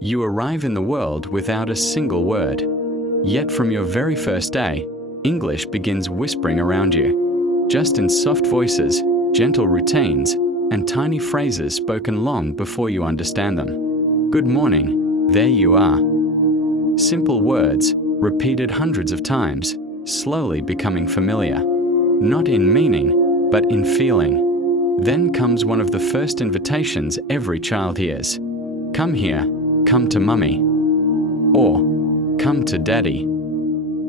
You arrive in the world without a single word. Yet from your very first day, English begins whispering around you, just in soft voices, gentle routines, and tiny phrases spoken long before you understand them. Good morning, there you are. Simple words, repeated hundreds of times, slowly becoming familiar. Not in meaning, but in feeling. Then comes one of the first invitations every child hears. Come here, come to mummy. Or, come to daddy.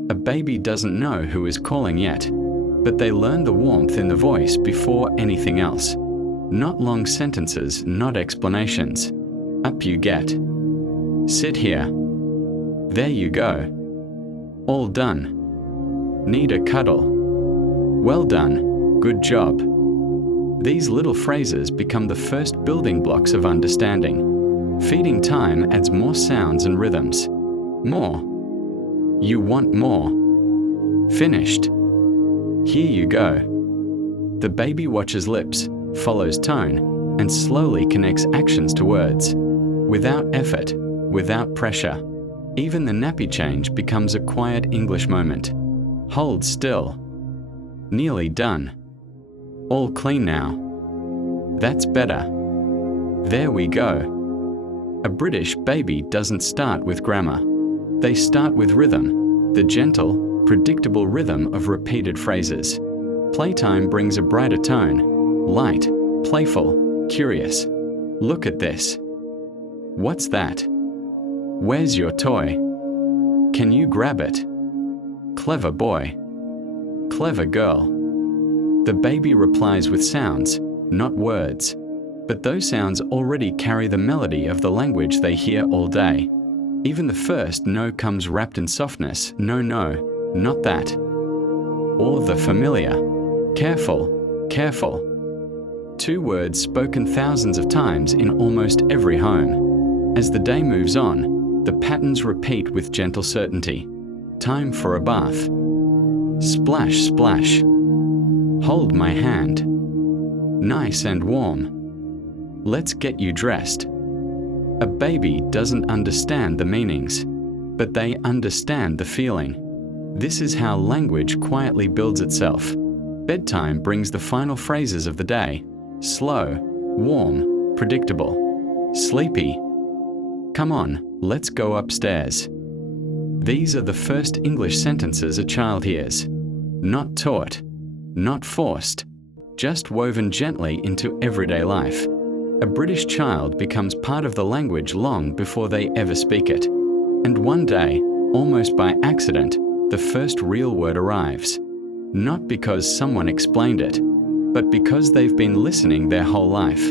A baby doesn't know who is calling yet, but they learn the warmth in the voice before anything else. Not long sentences, not explanations. Up you get. Sit here. There you go. All done. Need a cuddle. Well done. Good job. These little phrases become the first building blocks of understanding. Feeding time adds more sounds and rhythms. More. You want more. Finished. Here you go. The baby watches lips, follows tone, and slowly connects actions to words. Without effort, without pressure. Even the nappy change becomes a quiet English moment. Hold still. Nearly done. All clean now. That's better. There we go. A British baby doesn't start with grammar. They start with rhythm, the gentle, predictable rhythm of repeated phrases. Playtime brings a brighter tone, light, playful, curious. Look at this. What's that? Where's your toy? Can you grab it? Clever boy. Clever girl. The baby replies with sounds, not words. But those sounds already carry the melody of the language they hear all day. Even the first no comes wrapped in softness, no, no, not that. Or the familiar, careful, careful. 2 words spoken thousands of times in almost every home. As the day moves on, the patterns repeat with gentle certainty. Time for a bath. Splash, splash. Hold my hand. Nice and warm. Let's get you dressed. A baby doesn't understand the meanings, but they understand the feeling. This is how language quietly builds itself. Bedtime brings the final phrases of the day. Slow, warm, predictable. Sleepy. Come on, let's go upstairs. These are the first English sentences a child hears. Not taught, not forced, just woven gently into everyday life. A British child becomes part of the language long before they ever speak it. And one day, almost by accident, the first real word arrives. Not because someone explained it, but because they've been listening their whole life.